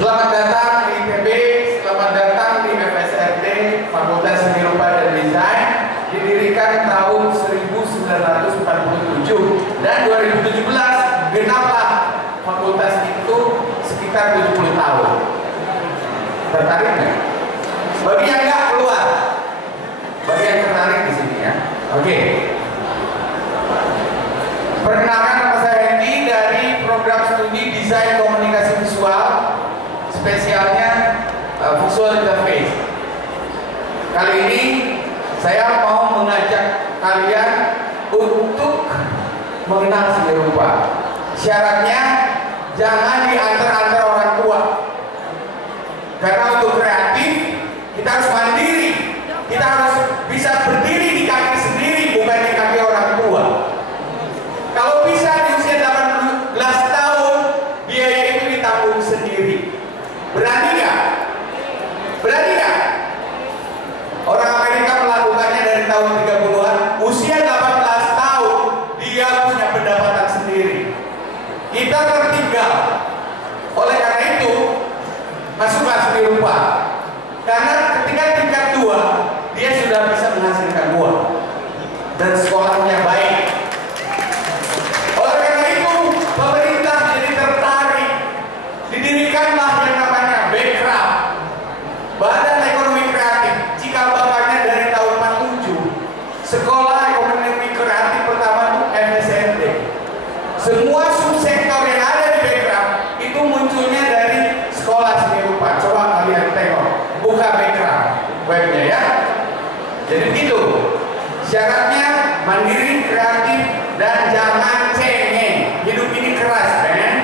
Selamat datang di ITB, selamat datang di FSRD, Fakultas Seni Rupa dan Desain, didirikan tahun 1947 dan 2017 genaplah fakultas itu sekitar 70 tahun. Tertarik nggak? Bagi yang nggak keluar, bagi yang tertarik di sini ya. Oke. Perkenalkan, nama saya Hendy dari program studi Desain Komunikasi Visual, spesialnya Visual Interface. Kali ini saya mau mengajak kalian untuk mengenal seni rupa. Syaratnya jangan diantar-antar orang tua. Karena untuk kreatif kita harus mandiri. Kita harus bisa berdiri di kaki sendiri, bukan di kaki orang tua. Kalau bisa di usia 18 tahun, biaya itu ditanggung sendiri. Berani nggak? Berani nggak? Orang Amerika melakukannya dari tahun 30-an. Usia 18 tahun, dia punya pendapatan sendiri. Kita tertinggal. Oleh karena itu, masuklah seni rupa. Karena ketika tingkat 2, dia sudah bisa menghasilkan uang. Dan sekolahnya baik. Oleh karena itu, pemerintah jadi tertarik. Didirikanlah yang namanya BEKRA, Badan Ekonomi Kreatif, cikal bakalnya dari tahun 47. Sekolah Ekonomi Kreatif pertama itu FSRD. Semua subsektor yang ada di BEKRA itu munculnya dari sekolah seni rupa. Coba kalian tengok, buka BEKRA webnya ya. Jadi begitu. Syaratnya mandiri, kreatif, dan jangan cengeng. Hidup ini keras, kan?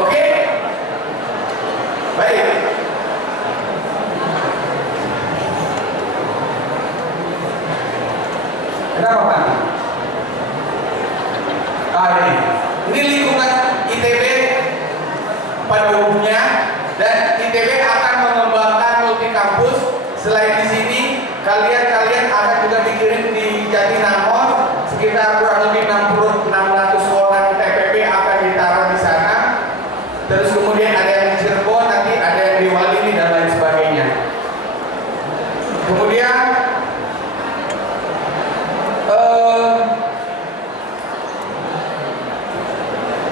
Oke? Baik. Kenapa Pak? Ini lingkungan ITB pada umumnya, dan ITB akan mengembangkan multi kampus. Selain di sini, kalian akan juga dikirim di Jatinangor, sekitar kurang lebih 600 orang TPP akan ditaruh di sana. Terus kemudian ada yang di Cirebon, nanti ada yang di Walini dan lain sebagainya. Kemudian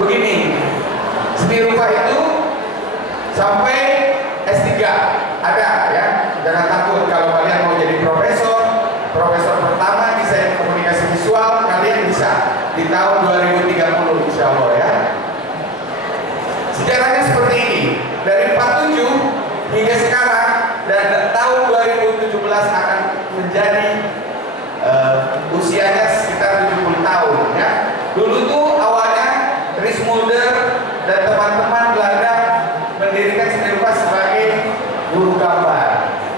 begini, seni rupa itu sampai S3 ada ya. Jangan takut kalau kalian mau jadi profesor pertama desain komunikasi visual, kalian bisa di tahun 2030 insya Allah ya. Sejarahnya seperti ini, dari 47 hingga sekarang, dan tahun 2017 akan menjadi usianya sekitar 70 tahun ya. Dulu tuh awalnya Ries Mulder dan teman-teman Belanda mendirikan seni rupa sebagai guru gambar.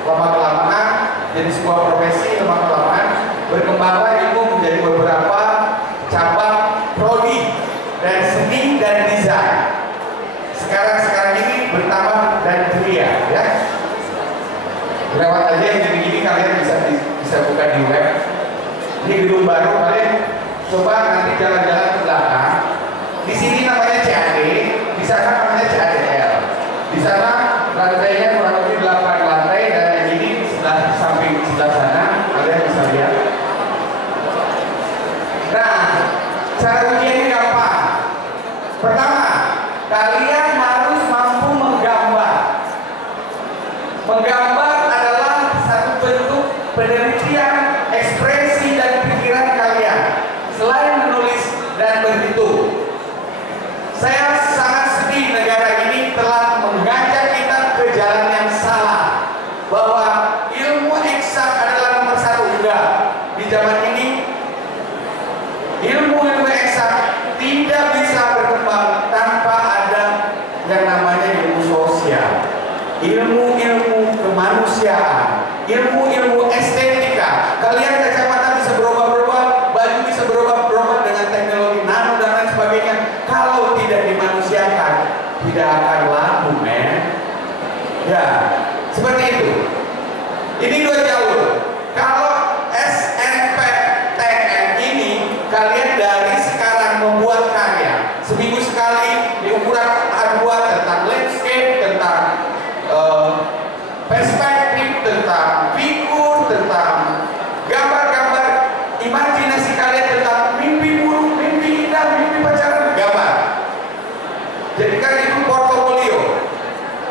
Lama-kelamaan jadi sebuah profesi, lama-kelamaan berkembanglah ilmu menjadi beberapa cabang prodi dan seni dan desain. Sekarang ini bertambah dan ceria ya. Lewat aja yang gini-gini kalian bisa buka di web. Ini gedung baru, kalian coba nanti jalan-jalan ke belakang. Di sini namanya CAD, di sana namanya CADL. Di sana lantainya kurang lebih 8 lantai, dan yang ini sebelah samping sebelah sana kalian bisa lihat. Nah, cara ujiannya gampang. Pertama, kalian harus mampu menggambar. Menggambar adalah satu bentuk penelitian ekspresi dan pikiran kalian selain menulis dan berhitung. Saya sangat sedih negara ini telah mengajak kita ke jalan yang salah, bahwa ilmu eksak adalah nomor 1. Enggak. Di zaman ini ilmu eksak tidak bisa berkembang tanpa ada yang namanya ilmu sosial, ilmu kemanusiaan, ilmu estetika. Kalian kacamata bisa berubah-ubah, baju bisa berubah-ubah dengan teknologi nano dan lain sebagainya. Kalau tidak dimanusiakan, tidak akan laku, men. Ya, seperti itu. Ini 2 jalur. Kalau SNPTN ini, kalian dari sekarang membuat karya. Seminggu sekali diukuran buat tentang landscape, jadikan itu portofolio.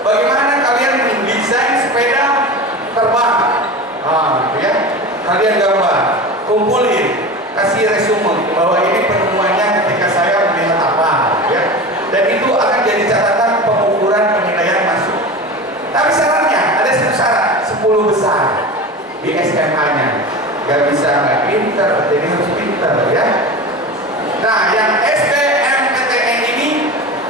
Bagaimana kalian mendesain sepeda terbang, ya, kalian gambar, kumpulin, kasih resume bahwa ini penemuannya ketika saya melihat apa, ya, dan itu akan jadi catatan pengukuran penilaian masuk. Tapi syaratnya ada satu syarat, 10 besar di SMA-nya. Gak bisa nggak pinter, jadi harus pinter, ya. Nah, yang SBMPTN ini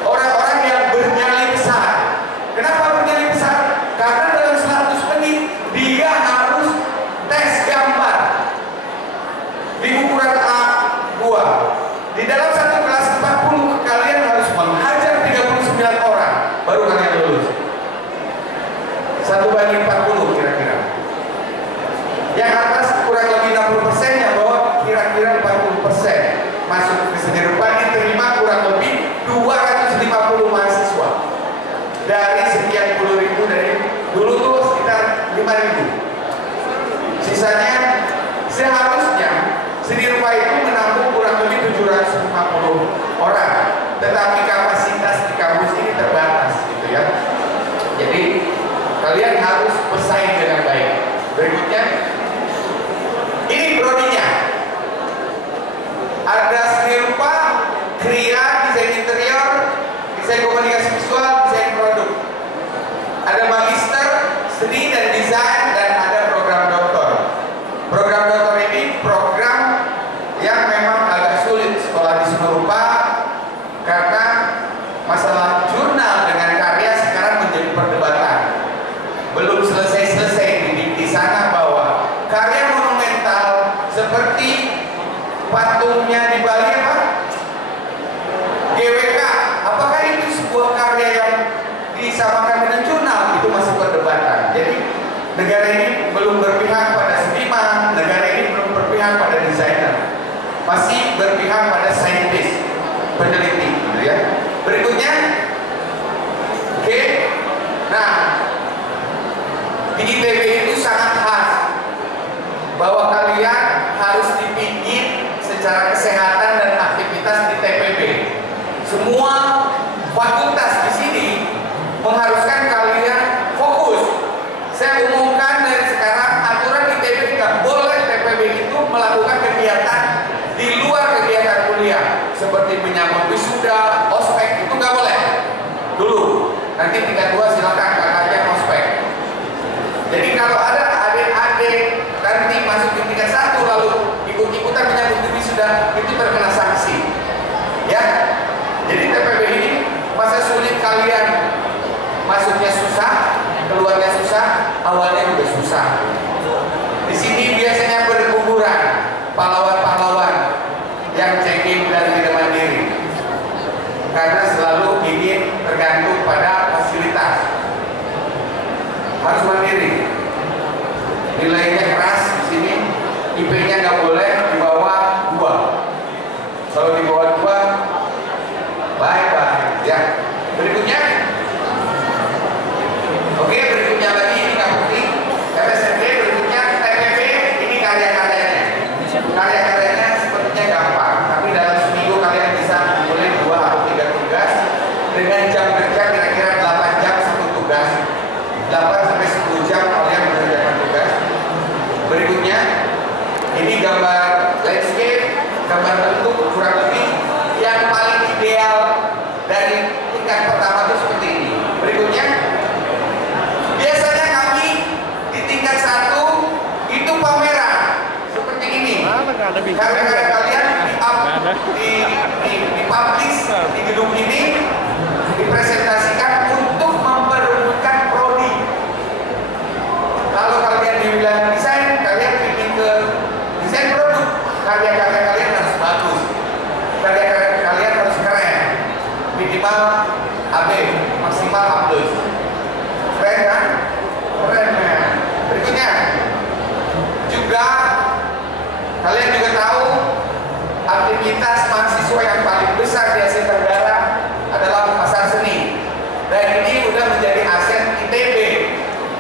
orang-orang yang bernyali besar. Kenapa bernyali besar? Karena dalam 100 menit dia harus tes gambar di ukuran A2. Di dalam satu kelas 40 kalian harus menghajar 39 orang baru kalian lulus. 1/40 kira-kira. Yang atas kurang lebih 60% ya, bahwa kira-kira 40% masuk ke seni rupa, diterima kurang lebih 250 mahasiswa dari sekian puluh ribu. Dari dulu tuh sekitar 5.000. Sisanya seharusnya seni rupa itu menampung kurang lebih 750 orang, tetapi kapasitas di kampus ini terbatas, gitu ya. Jadi kalian harus bersaing dengan baik. Berikutnya, ini prodinya. Ada seni rupa, kria, desain interior, desain komunikasi visual, desain produk. Ada magister seni dan desain, dan ada program doktor. Program doktor ini program yang memang agak sulit sekolah di seni rupa karena masalah jurnal dengan karya sekarang menjadi perdebatan. Belum selesai-selesai di sana bahwa karya monumental seperti patungnya di Bali apa? GWK, apakah itu sebuah karya yang disamakan dengan jurnal? Itu masih perdebatan. Jadi negara ini belum berpihak pada seniman, negara ini belum berpihak pada desainer, masih berpihak pada saintis, peneliti, gitu ya. Berikutnya, oke. Nah, di ITB itu sangat khas bahwa kalian harus dipijit secara kesehatan dan aktivitas di TPB. Semua fakultas di sini mengharuskan kalian fokus. Saya umumkan dari sekarang, aturan ITB nggak boleh TPB itu melakukan kegiatan di luar kegiatan kuliah seperti menyambut wisuda, ospek, itu nggak boleh. Dulu, nanti tingkat 2 silakan kakaknya ospek. Jadi kalau ada adik-adik nanti masuk di tingkat 1 lalu ikut-ikutan menyambut wisuda, itu terkena sanksi, ya. Jadi TPB ini masa sulit kalian masuknya susah, keluarnya susah, awalnya juga susah. Di sini biasanya berguguran pahlawan-pahlawan yang check-in dan tidak mandiri, karena selalu ingin tergantung pada fasilitas. Harus mandiri. Nilainya keras di sini, IP-nya nggak boleh di bawah 2. Kalau di bawah 2, bye-bye. Ya. Berikutnya, oke, berikutnya lagi ini nggak penting. FSMD, berikutnya TPB, ini karya-karyanya. Karya-karyanya sepertinya gampang, tapi dalam seminggu kalian bisa mulai 2 atau 3 tugas dengan jam kerja kira-kira 8 jam satu tugas. 8 sampai 10 jam kalian mengerjakan tugas. Berikutnya, ini gambar landscape, gambar bentuk kurang lebih yang paling ideal dari tingkat pertama itu seperti ini. Berikutnya, biasanya kami di tingkat 1 itu pameran seperti ini. Karya-karya kalian dipublish di gedung ini, dipresentasikan untuk memperebutkan prodi. Kalau kalian dibilang desain, kalian ingin ke desain produk, karya-karya kalian harus bagus, karya-karya kalian harus keren, minimal AB, maksimal A+. Keren kan? Keren ya. Berikutnya, juga kalian juga tahu aktivitas mahasiswa yang paling besar di Asia Tenggara adalah pasar seni, dan ini sudah menjadi aset ITB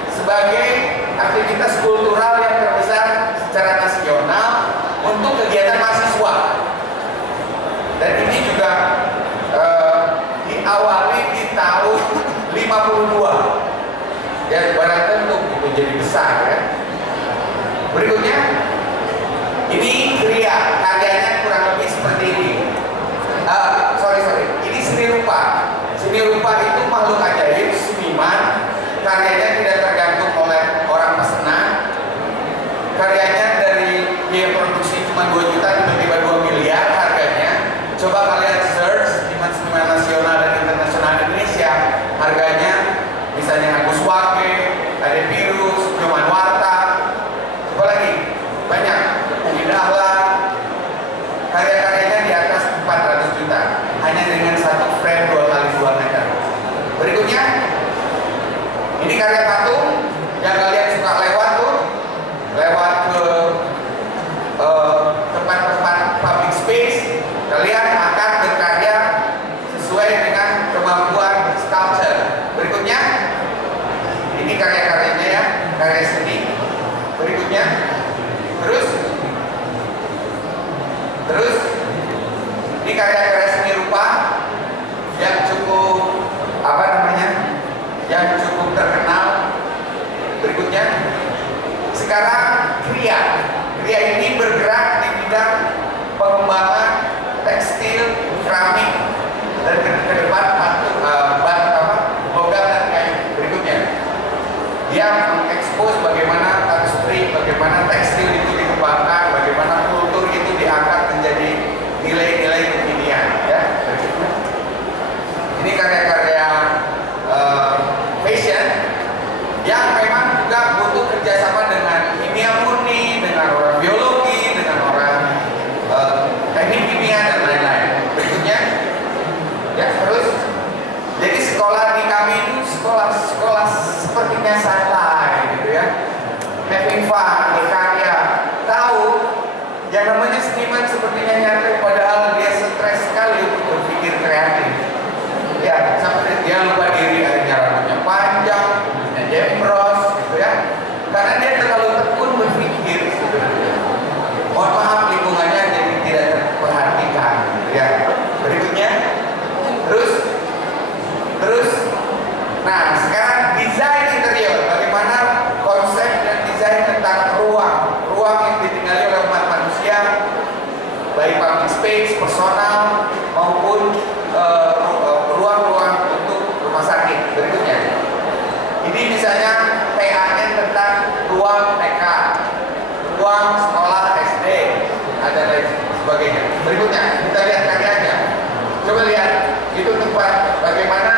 sebagai aktivitas kultural yang terbesar secara nasional untuk kegiatan mahasiswa. Dan ini juga di diawali di tahun 52. Ya, barang tentu itu jadi besar ya. Berikutnya, ini Kriya, karyanya kurang lebih seperti ini. Ini seni rupa. Seni rupa itu makhluk ajaib, seniman. Karyanya tidak tergantung oleh orang pesanan. Karyanya dari biaya produksi cuma 2 juta tiba-tiba 2 miliar harganya. Coba kalian search seniman-seniman nasional dan internasional Indonesia, harganya misalnya Agus Wage, Ade Virus, Nyoman Warta, apa lagi? Banyak. Indahlah, karya-karyanya di atas 400 juta hanya dengan satu frame 2 kali 2 meter. Berikutnya, ini karya patung yang kalian suka lewat tuh, lewat ke tempat-tempat public space, kalian akan berkarya sesuai dengan kemampuan sculpture. Berikutnya, ini karya-karyanya ya, karya seni. Berikutnya, terus ini karya-karya seni rupa yang cukup yang cukup terkenal. Berikutnya, sekarang Kriya ini bergerak di bidang pengembangan tekstil, keramik, dan ke depan logam dan kayu. Berikutnya, dia mengekspos bagaimana industri, bagaimana tekstil itu dikembangkan, bagaimana kultur itu diangkat menjadi nilai-nilai kekinian. Ya. Ini karya-karya fashion yang memang juga butuh kerjasama dengan kimia murni, dengan orang biologi, dengan orang teknik kimia dan lain-lain. Berikutnya, ya terus, jadi sekolah di kami itu sekolah sepertinya santai, gitu ya, having fun, berkarya, tahu yang namanya seniman sepertinya nyantai, padahal dia stres sekali untuk berpikir kreatif. Ya, sampai dia lupa diri, akhirnya rambutnya panjang, punya jembros, gitu ya, karena dia terlalu tekun berpikir. Gitu. Mohon maaf, lingkungannya jadi tidak terperhatikan. Gitu ya. Berikutnya, terus, nah sekarang desain interior, bagaimana konsep dan desain tentang ruang yang ditinggali oleh umat manusia, baik public space, personal maupun ruang-ruang untuk rumah sakit. Berikutnya, ini misalnya PA-nya tentang ruang TK, ruang sekolah SD, ada lain sebagainya. Berikutnya, kita lihat karyanya. Coba lihat, itu tempat bagaimana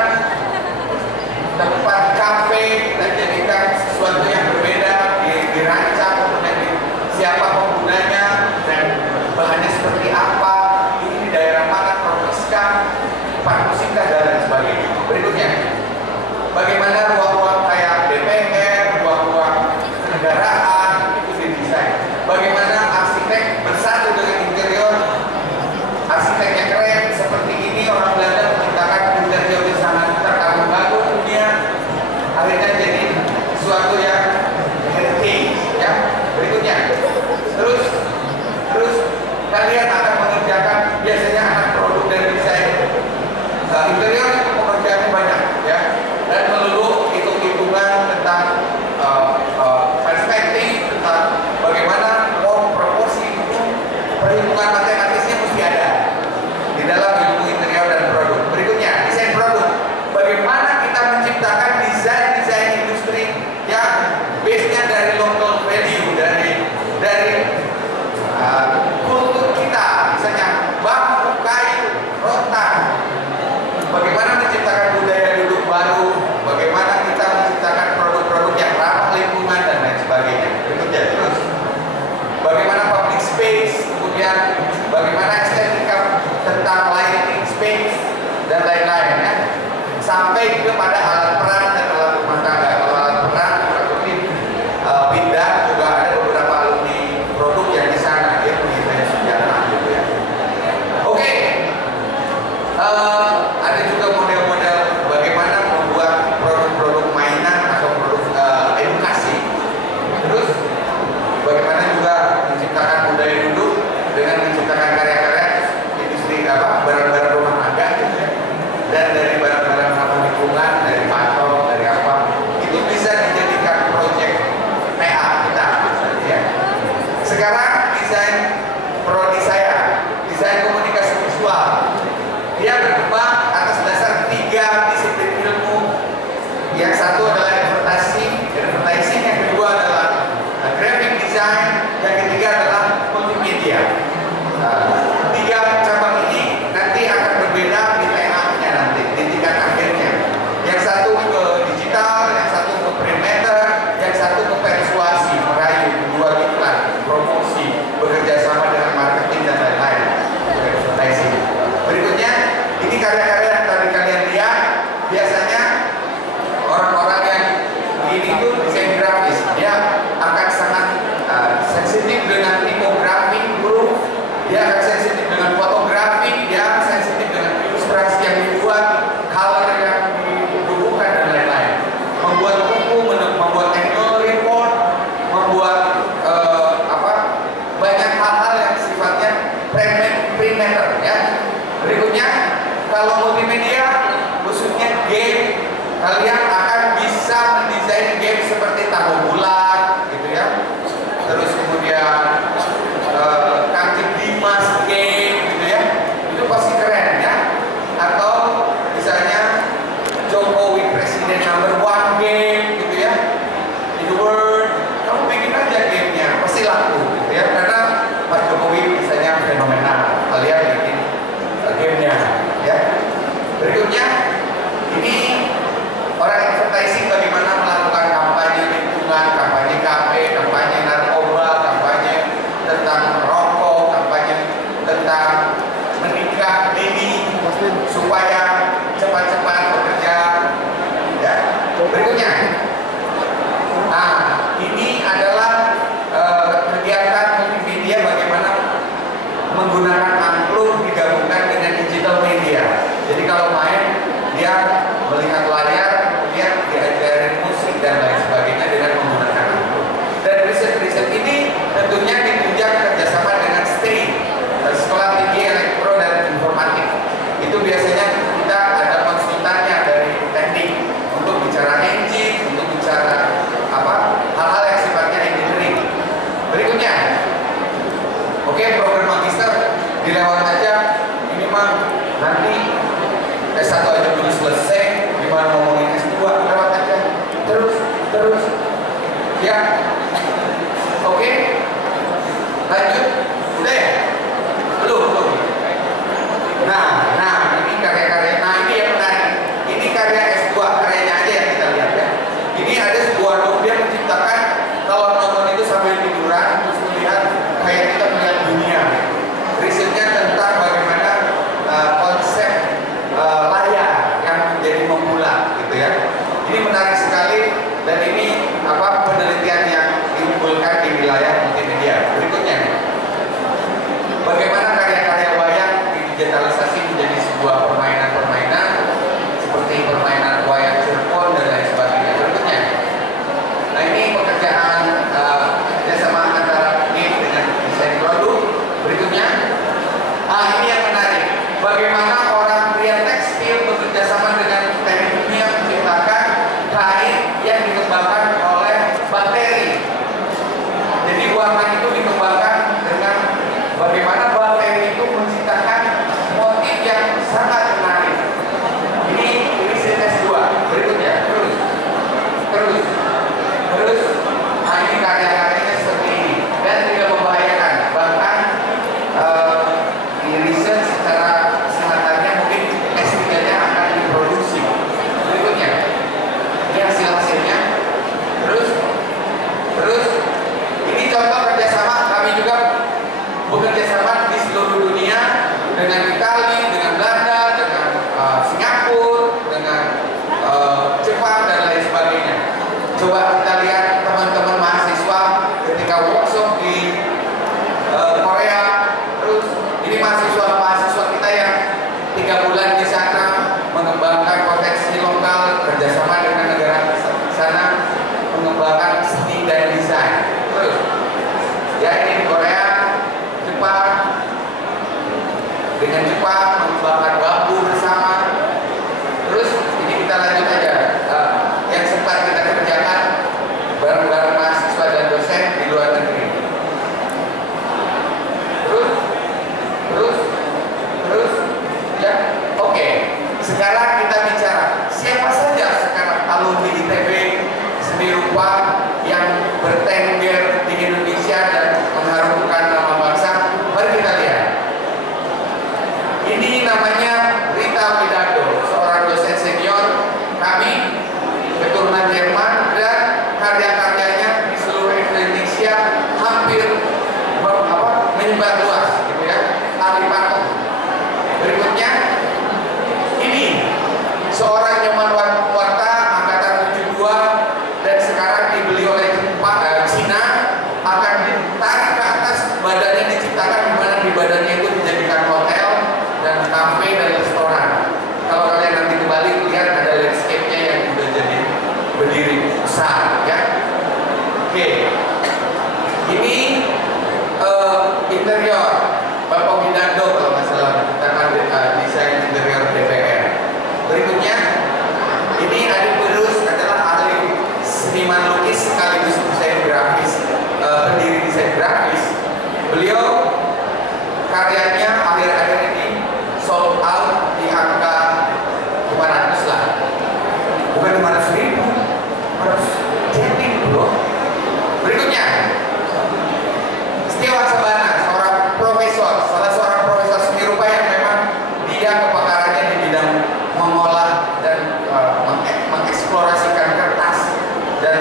tempat kafe kita jadikan sesuatu yang berbeda, dirancang, kemudian siapa penggunanya dan bahannya seperti apa, ini di daerah mana, propiskah, tempat musikkah, dan lain sebagainya. Berikutnya, bagaimana ruang-ruang kayak DPR, ruang-ruang kenegaraan itu didesain. Bagaimana arsitek bersatu dengan interior, arsiteknya keren seperti ini, orang Belanda menciptakan interior yang sangat terkagum-kagum dunia, akhirnya jadi sesuatu yang heritage, ya. Berikutnya, terus kalian akan mengerjakan biasanya anak produk dan desain interior, pekerjaannya banyak, ya, dan melulu hitung-hitungan tentang perspektif, tentang bagaimana proporsi itu, perhitungan matematisnya mesti ada di dalam ilmu interior dan produk. Berikutnya, desain produk. Bagaimana kita menciptakan desain industri yang base-nya dari local value, dari kultur kita, misalnya bambu, kayu, rotan. Bagaimana menciptakan budaya duduk baru, bagaimana kita menciptakan produk-produk yang ramah lingkungan dan lain sebagainya. Berikutnya, terus bagaimana public space, kemudian bagaimana estetika tentang lighting space dan lain-lain, ya. Sampai juga pada alat peran dan alat rumah tangga. Kalau alat peran pindah juga ada beberapa alumni produk yang di sana, dia punya senjata, gitu ya. Oke. Ada juga model-model bagaimana membuat produk-produk mainan atau produk edukasi. Terus bagaimana juga menciptakan budaya duduk dengan menciptakan karya-karya industri barang-barang rumah tangga, gitu ya. Dan dari melihat layar, kemudian diajarin musik dan lain sebagainya dengan menggunakan itu. Dan riset-riset ini tentunya ditunjang kerjasama dengan STEI, Sekolah Tinggi Elektro dan Informatik. Itu biasanya kita ada konsultannya dari teknik untuk bicara engine, untuk bicara hal-hal yang sifatnya engineering. Berikutnya, oke, program magister dilewat aja. Ini mah nanti S1 aja belum selesai, gimana ngomongin S2, lewat aja. Terus ya. Oke, lanjut. Udah ya? Belum. Nah, ini karya-karya. Nah, ini yang menarik. Ini karya S2, karyanya aja yang kita lihat ya. Ini ada sebuah dia menciptakan, kalau nonton itu sambil tiduran, terus melihat kayak kita melihat dunia. Risetnya tentang bagaimana konsep layar yang menjadi membulat, gitu ya. Ini menarik sekali dan ini penelitian yang diunggulkan di wilayah multimedia. Berikutnya, bagaimana karya-karya wayang digitalisasi menjadi sebuah permainan-permainan seperti permainan wayang Cirebon dan lain sebagainya. Berikutnya, nah ini pekerjaan kerjasama antara game dengan desain produk. Berikutnya, ini yang menarik. Bagaimana orang pria tekstil bekerjasama dengan teknik kimia menciptakan kain yang dikembangkan oleh bakteri. Jadi warna itu dikembangkan dengan bagaimana bakteri itu menciptakan motif yang sangat menarik. Ini riset S2. Berikutnya, terus. Nah, ini karya-karyanya seperti ini dan tidak membahayakan. Bahkan di riset secara kesehatannya mungkin S3-nya akan diproduksi. Berikutnya, ini hasil-hasilnya. Terus ini contoh kerjasama. Kami juga bekerja sama di seluruh dunia dengan Italia, dengan Belanda, dengan Singapura, dengan Jepang dan lain sebagainya. Coba kita lihat teman-teman mahasiswa ketika workshop di Korea. Terus ini mahasiswa kita yang 3 bulan di sana mengembangkan potensi lokal, kerjasama dengan negara sana, mengembangkan seni dan desain. Terus ya, ini di Korea, dengan Jepang mengembangkan bambu bersama. Terus ini kita lanjut aja yang sempat kita kerjakan bareng-bareng mahasiswa dan dosen di luar negeri. Terus ya, oke. Sekarang kita bicara siapa saja sekarang alumni ITB seni rupa yang bertengger di Indonesia dan mengharumkan nama bangsa. Mari kita lihat. Ini namanya Rita Widardo, seorang dosen senior kami, keturunan Jerman, dan karya-karyanya di seluruh Indonesia hampir menyebar luas, gitu ya. Ahli patung. Berikutnya, ini seorang nyaman warta angkatan 72 dan sekarang dibeli oleh Cina, akan ditarik ke atas, badannya diciptakan di mana di badannya itu dijadikan hotel dan kafe dan restoran. Kalau kalian nanti kembali lihat ada landscape-nya yang sudah jadi berdiri besar, ya. Oke, ini interior Bapak Widardo kalau nggak salah, kita kan desain interior DPR. Berikutnya, ini Adi Purus adalah ahli seniman lukis sekaligus desain grafis, pendiri desain grafis. Beliau karyanya akhir-akhir ini sold out di angka 500 lah, bukan 500.000, harus jadi bro. Berikutnya, Setiawan Sabana, seorang profesor, salah seorang profesor seni rupa yang memang dia kepakarannya di bidang mengolah dan mengeksplorasikan kertas dan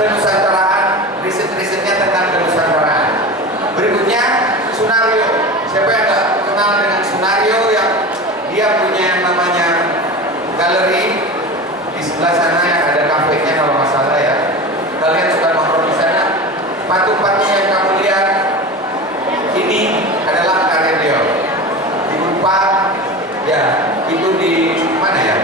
kenusantaraan, riset-risetnya tentang kenusantaraan. Berikutnya, Sunario. Siapa yang nggak kenal dengan Sunario, yang dia punya yang namanya galeri di sebelah sana yang ada kafenya kalau nggak salah ya. Kalian suka nongkrong di sana. Patung-patung yang kamu lihat ini adalah karya beliau. Di Unpad, ya, itu di mana ya?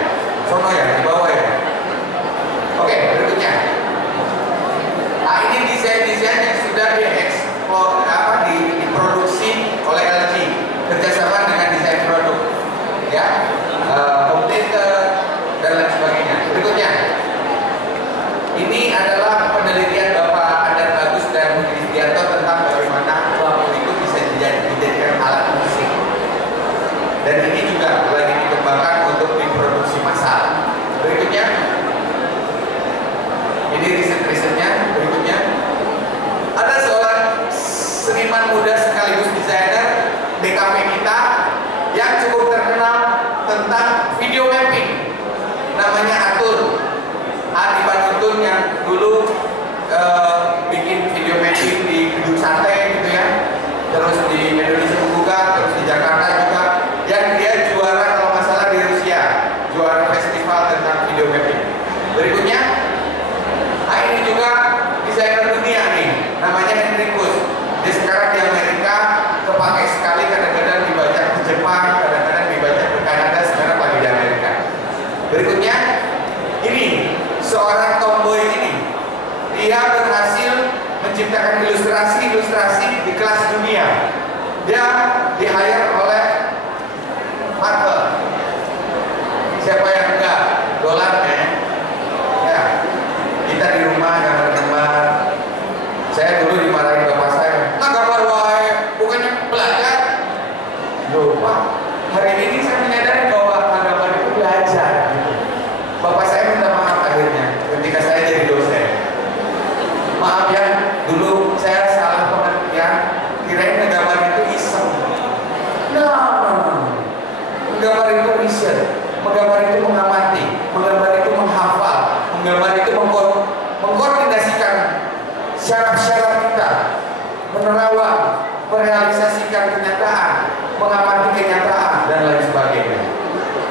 ini seorang tomboy ini, dia berhasil menciptakan ilustrasi di kelas dunia. Dia di-hire oleh Marvel. Siapa yang enggak? Dolarnya. Ya, kita di rumah gambar-gambar. Saya dulu dimarahin bapak saya, gambar wae, bukannya belajar. Loh Pak, hari ini saya menyadari bahwa gambar itu belajar. Bapak saya minta maaf akhirnya ketika saya jadi dosen. Maaf ya, dulu saya salah pengertian, kirain menggambar itu iseng. Nah, menggambar itu riset, menggambar itu mengamati, menggambar itu menghafal, menggambar itu mengkoordinasikan syarat-syarat kita, menerawang, merealisasikan kenyataan, mengamati kenyataan dan lain sebagainya.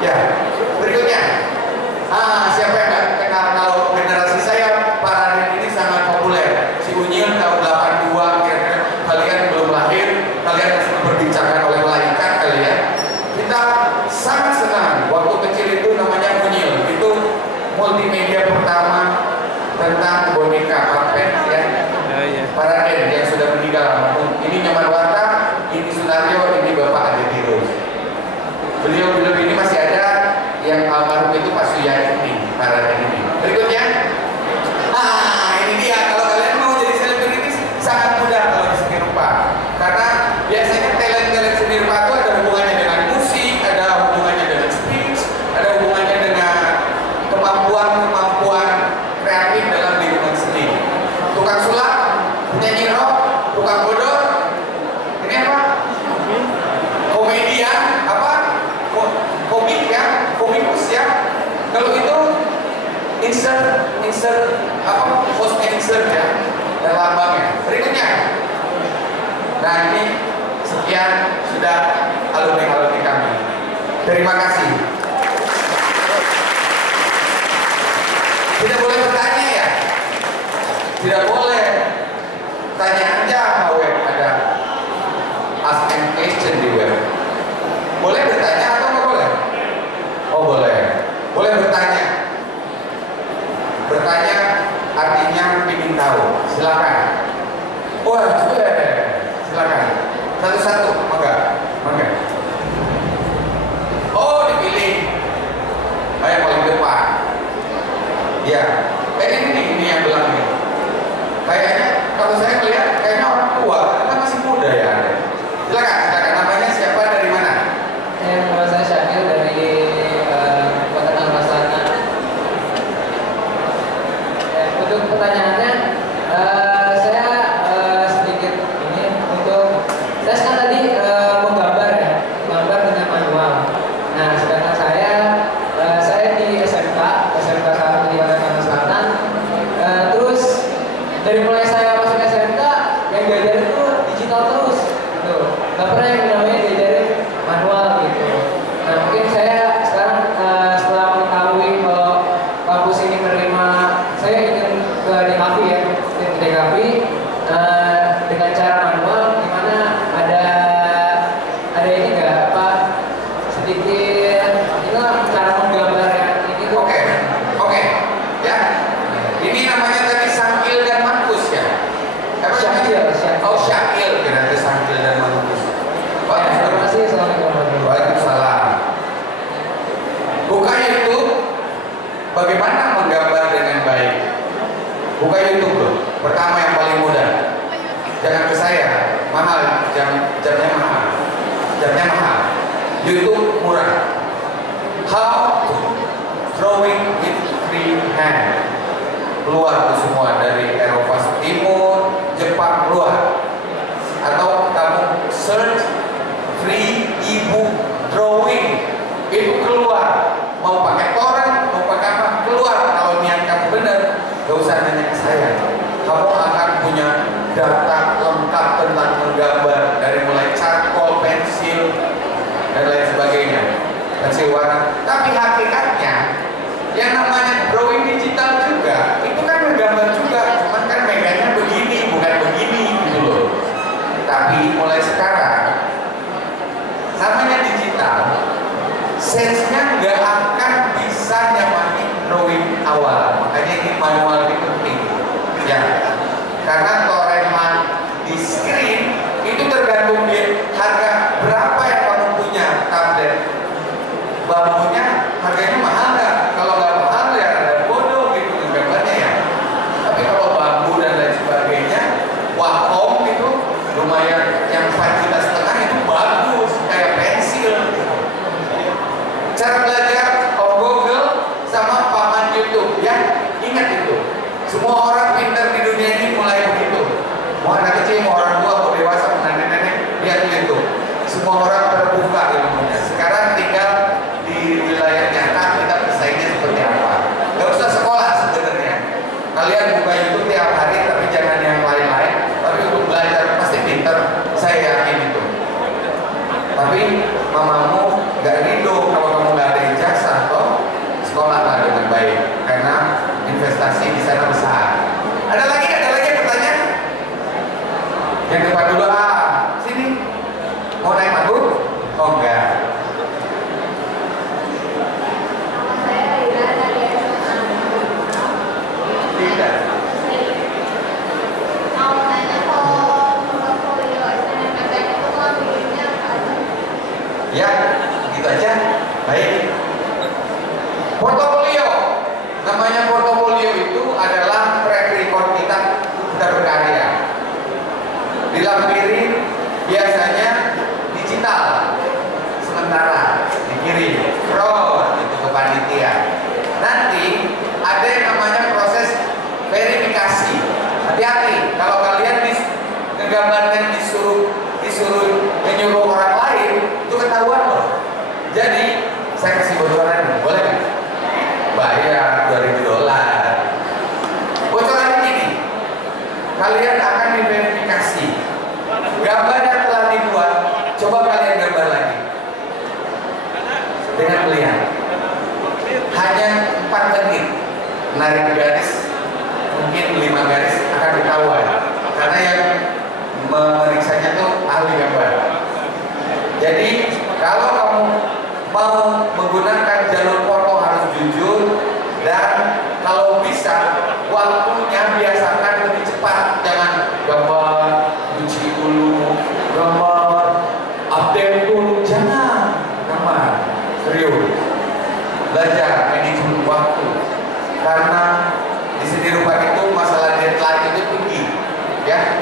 Ya, berikutnya. Siapa yang nggak kenal kalau generasi saya, Pak Raden ini sangat populer. Si Unyil tahun 82, kira-kira kalian belum lahir, kalian masih diperbincangkan oleh malaikat kali ya. Kita sangat senang waktu kecil itu namanya Unyil. Itu multimedia pertama tentang boneka puppet ya. Pak Raden yang sudah meninggal. Ini Nyoman Warta, ini Sunario, ini Bapak Ade Tirus. Beliau ini masih ada. Yang almarhum itu Pak Suyani, Pak Raden ini. Berikutnya, ini dia. Kalau kalian mau jadi selebritis sangat mudah kalau di seni rupa, karena biasanya talent seni rupa itu ada hubungannya dengan musik, ada hubungannya dengan speech, ada hubungannya dengan kemampuan kreatif dalam lingkungan seni. Tukang sulap, penyanyi rock, tukang bodor, ini apa? Komedian, apa? Komik ya, komikus ya. Kalau itu insert apa? Hostnya insert ya, dan lambangnya. Berikutnya. Nah ini sekian sudah alumni kami. Terima kasih. Tidak boleh bertanya ya. Tidak boleh. Tanya aja web ada ask and question di web. Boleh bertanya atau nggak boleh? Oh boleh. Boleh bertanya. Bertanya artinya ingin tahu. Silakan. Wah, silakan. Satu-satu, mangga. Oh dipilih. Ayo paling depan. Ya. Ini yang bilang nih. Kayaknya kalau saya melihat kayaknya orang tua, karena masih muda ya. Silakan. Namanya siapa, dari mana? Nama saya Syakil dari Kota Tangerang Selatan. Untuk pertanyaannya, saya sedikit ini untuk saya kan tadi menggambar ya, gambar dengan manual. Nah, sedangkan saya di SMK 1 di Kota Tangerang Selatan. Terus dari mulai saya masuk SMK yang diajarin itu digital terus, gitu. Nggak pernah yang namanya diajarin manual gitu. Nah mungkin saya sekarang setelah mengetahui kalau kampus ini menerima, saya ingin ke DKV ya, ke DKV dengan cara manual, dimana ada ini nggak apa sedikit inilah cara menggambar yang ini tuh. Oke, ya. Ini namanya tadi Syakil dan Markus ya. Syakil. Oh Syakil, kira Syakil dan Markus. Terima kasih. Assalamualaikum. Waalaikumsalam. Buka YouTube. Bagaimana menggambar dengan baik? Buka YouTube loh. Pertama yang paling mudah. Jangan ke saya. Mahal. Jamnya mahal. YouTube murah. How to drawing with free hand. Keluar tuh semua dari Eropa Timur, Jepang keluar. Atau kamu search free ebook drawing, itu keluar. Mau pakai torrent, mau pakai apa, keluar. Kalau niat kamu benar, gak usah nanya ke saya. Kamu akan punya data lengkap tentang menggambar, dari mulai charcoal, pensil, dan lain sebagainya, pensil warna. Tapi hakikatnya yang namanya drawing digital juga, itu kan menggambar juga, cuman kan meganya begini, bukan begini gitu loh. Tapi mulai sekarang namanya digital, sense-nya nggak akan bisa nyamain drawing awal. Makanya ini manual ini penting. Ya, karena toreman di screen itu tergantung di harga berapa yang kamu punya tablet. Bambunya harganya mahal nggak? Kalau nggak mahal ya ada bodoh gitu gambarnya ya. Tapi kalau bambu dan lain sebagainya, Wacom itu lumayan, yang 4,5 juta itu bagus kayak pensil. Cara belajar Om Google sama paman YouTube ya, ingat itu. Semua orang pintar di dunia ini mulai begitu. Mau anak kecil, mau orang tua, mau dewasa, mau nenek-nenek, lihat itu. Semua orang terbuka ilmunya. Sekarang tinggal di wilayah nyata kita bersaingnya seperti apa. Gak usah sekolah sebenarnya. Kalian buka YouTube tiap hari, tapi jangan yang lain-lain. Tapi untuk belajar pasti pintar, saya yakin itu. Tapi mamamu gak rindu kalau kamu gak ada ijazah toh. Sekolahlah dengan baik, karena investasi di sana besar. Ada lagi pertanyaan? Yang depan dulu, sini. Mau naik manggung? Oh enggak. Tidak. Ya, gitu aja. Baik. Portofolio. Namanya portofolio itu adalah track record kita berkarya. Dilampirin biasanya digital. Sementara dikirim fraud itu ke panitia. Nanti ada yang namanya proses verifikasi. Hati-hati kalau kalian ngegambarkan disuruh menyuruh orang lain, itu ketahuan loh. Jadi saya kasih bocoran, boleh nggak? Bayar $2.000. Bocoran ini, kalian akan diverifikasi. Gambar yang telah dibuat, coba kalian gambar lagi dengan melihat. Hanya 4 menit menarik garis, mungkin 5 garis akan ketahuan. Karena yang memeriksanya tuh ahli gambar. Jadi kalau kamu mau menggunakan jalur foto harus jujur, dan kalau bisa waktunya biasakan lebih cepat. Jangan gambar uji dulu, gambar update dulu, jangan. Gambar serius, belajar manajemen waktu. Karena di sini rupa itu masalah deadline itu tinggi, ya.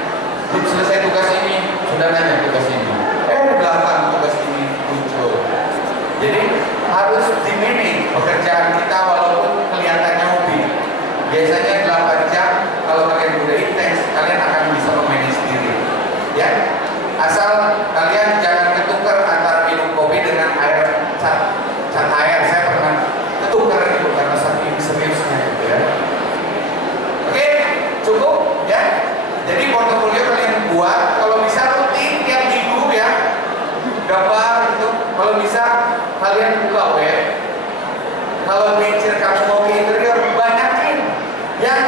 Belum selesai tugas ini, sudah nanya tugas ini. Di belakang tugas ini muncul. Jadi harus di-manage pekerjaan kita walaupun kelihatannya hobi. Biasanya 8 jam, kalau kalian udah intens, kalian akan bisa memanage sendiri. Ya, asal kalian jangan ketukar antara minum kopi dengan air cat air. Saya pernah ketukar itu karena saking seriusnya gitu ya. Oke, cukup ya. Jadi portofolio kalian buat, kalau bisa rutin tiap minggu ya, gambar itu. Kalau bisa kalian buka web. Kalau nature kamu mau ke interior, banyakin. Yang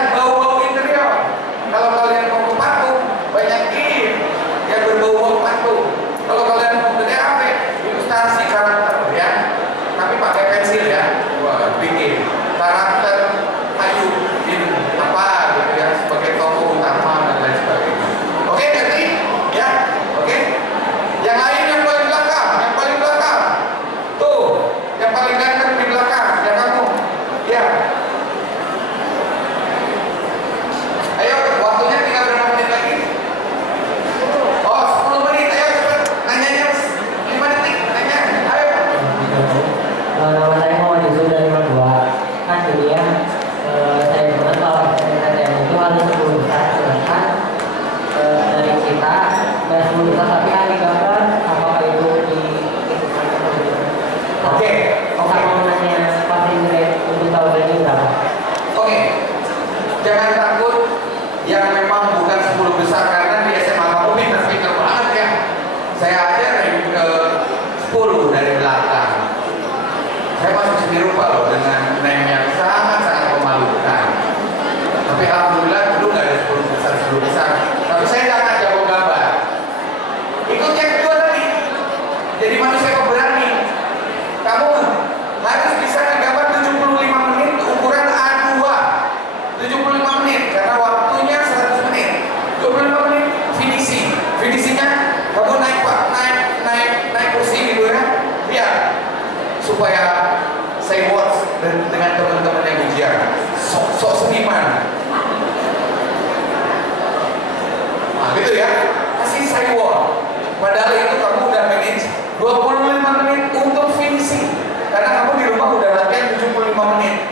Padahal itu kamu udah manage 25 menit untuk finishing. Karena kamu di rumah udah latihan 75 menit.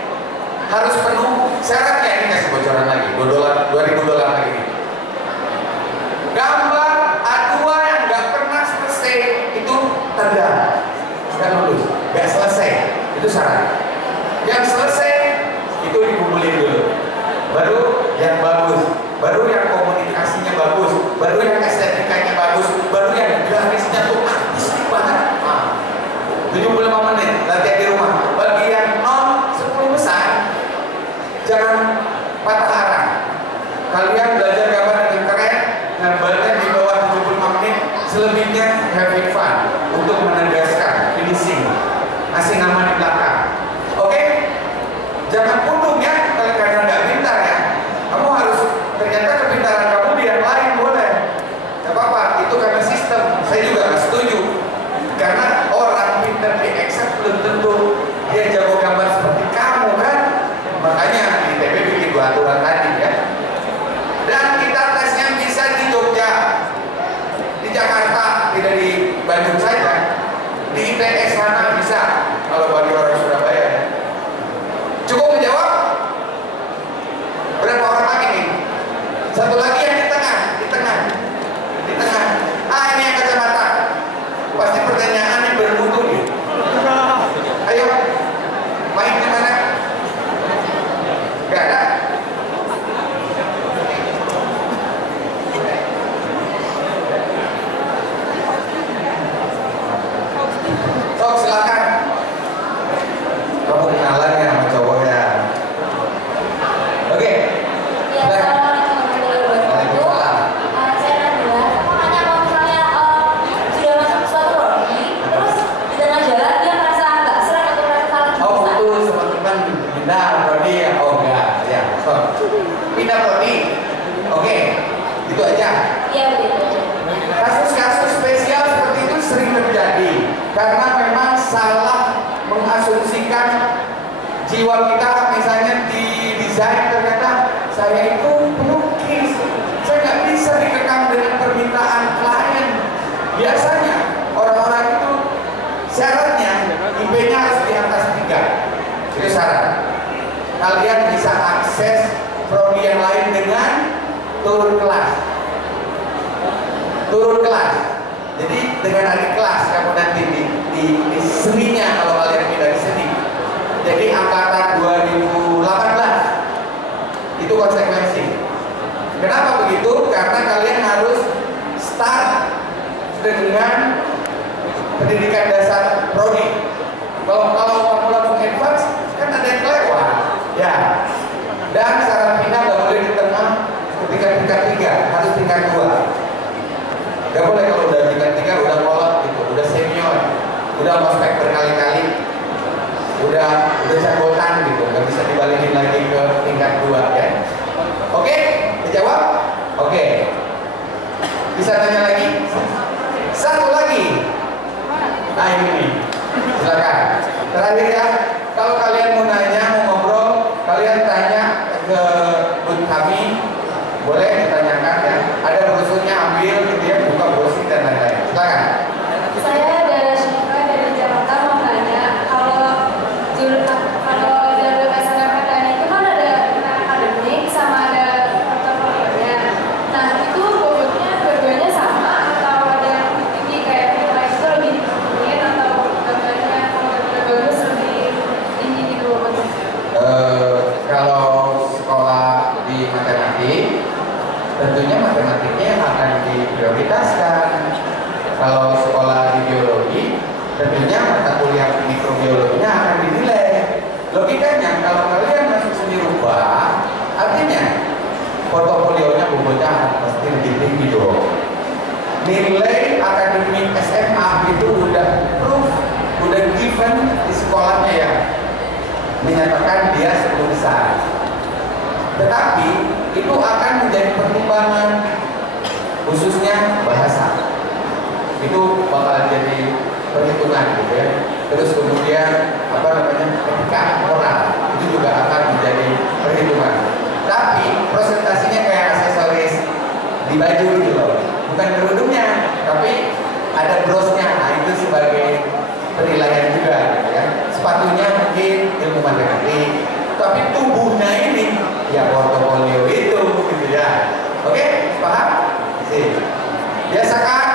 Harus penuh. Syaratnya ini kasih bocoran lagi, $2.000 lagi. Gambar A2 yang nggak pernah selesai itu tanda nggak lulus, nggak selesai, itu syarat. Yang selesai itu dikumpulin dulu, baru yang bagus, baru yang komunikasinya bagus, baru yang estetikanya bagus, baru yang grafisnya tuh artistik banget. 75 menit latihan di rumah. Bagi yang 0-10 besar, jangan patah arang. Kalian belajar gambar dengan keren, gambarnya di bawah 75 menit, selebihnya having fun untuk menegaskan finishing, kasih nama di belakang. Oke? Jangan pundung ya, kalau karena nggak pintar ya. Kamu harus, ternyata kepintaran kamu di yang lain boleh. Gak apa-apa, itu karena sistem. Saya juga nggak setuju. Karena orang pintar di Excel belum tentu dia jago gambar seperti kamu kan. Makanya di ITB bikin 2 aturan tadi ya. Dan kita tesnya bisa di Jogja, di Jakarta, tidak di Bandung saja. Di ITS sana bisa, kalau bagi orang Surabaya ya. Cukup menjawab? Berapa orang lagi nih? Satu lagi yang di tengah, di tengah, di tengah. Ini yang kacamata. Pasti pertanyaan yang bermutu nih. Ayo, main di mana? Gak ada. Sok silakan. Kamu kenalan ya sama cowoknya. Oke. Ya, assalamualaikum warahmatullahi wabarakatuh. Saya Nabila. Aku nanya kalau misalnya sudah masuk suatu prodi, terus di tengah jalan dia merasa nggak seret atau merasa salah jurusan. Betul, teman-teman pindah prodi ya? Oh enggak, ya. So, pindah prodi. Oke, itu aja. Iya, begitu. Kasus-kasus spesial seperti itu sering terjadi karena memang salah mengasumsikan jiwa kita. Misalnya di desain ternyata saya itu pelukis, saya nggak bisa dikekang dengan permintaan klien. Biasanya orang-orang itu syaratnya IP-nya harus di atas 3. Itu syarat. Kalian bisa akses prodi yang lain dengan turun kelas. Turun kelas. Jadi dengan adik kelas kamu nanti di seninya, kalau kalian pindah di seni. Jadi angkatan 2018 itu konsekuensi. Kenapa begitu? Karena kalian harus start dengan pendidikan dasar prodi. Kalau kamu langsung advance kan ada yang kelewat. Ya. Dan saran pindah nggak boleh di tengah ketika tingkat 3, harus tingkat 2. Gak boleh kalau udah tingkat 3 udah kolot gitu, udah senior, udah ospek berkali-kali, udah cagotan gitu, nggak bisa dibalikin lagi ke tingkat 2 ya. Oke, dijawab? Oke. Bisa tanya lagi? Satu lagi. Nah ini, silakan. Terakhir ya, kalau kalian mau nanya, mau ngobrol, kalian tanya ke booth kami. Boleh ditanyakan ya. Ada brosurnya, ambil gitu ya, buka brosur dan lain-lain. Silakan. Saya dari Syifra dari Jakarta mau nanya kalau jalur SNMPTN itu kan ada akademik sama ada portofolionya. Nah itu bobotnya dua-duanya sama atau ada yang lebih tinggi kayak nilai itu lebih tinggi atau gambarnya kalau gambarnya bagus lebih tinggi gitu bobotnya? Kalau sekolah di matematik, tentunya matematiknya yang akan diprioritaskan. Kalau sekolah di biologi, tentunya mata kuliah mikrobiologinya akan dinilai. Logikanya, kalau kalian masuk seni rupa, artinya portofolionya bobotnya pasti lebih tinggi dong. Nilai akademik SMA itu udah proof, udah given di sekolahnya ya, menyatakan dia 10 besar. Tetapi itu akan menjadi pertimbangan, khususnya bahasa. Itu bakal jadi perhitungan gitu ya. Terus kemudian etika moral itu juga akan menjadi perhitungan. Tapi presentasinya kayak aksesoris di baju gitu loh, bukan kerudungnya, tapi matematik, tapi tubuhnya ini ya portofolio itu gitu ya. Oke, paham? Sip. Biasakan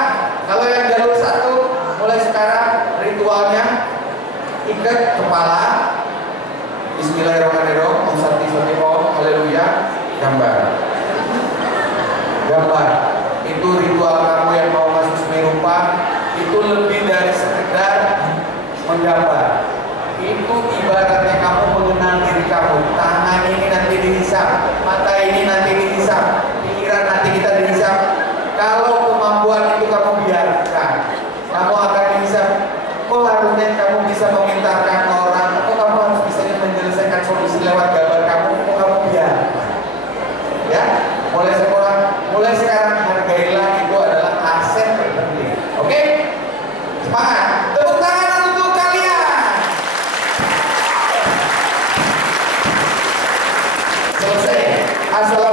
kalau yang jalur 1 mulai sekarang ritualnya ikat kepala, Bismillahirrahmanirrahim, Om Santi Santi Om, Haleluya, gambar. Gambar. Itu ritual kamu yang mau masuk seni rupa, itu lebih dari sekedar menggambar. Itu ibaratnya kamu mengenal diri kamu. Tangan ini nanti dihisap, mata ini nanti dihisap, pikiran nanti kita dihisap. Kalau kemampuan itu kamu biarkan, kamu akan dihisap. Kok harusnya kamu bisa memintakan orang, kok kamu harus bisa menyelesaikan solusi lewat gambar kamu, kok kamu biarkan. Ya, mulai sekarang hargailah itu adalah aset terpenting. Oke? Semangat. Tepuk tangan untuk kalian. Selesai. Assalamualaikum.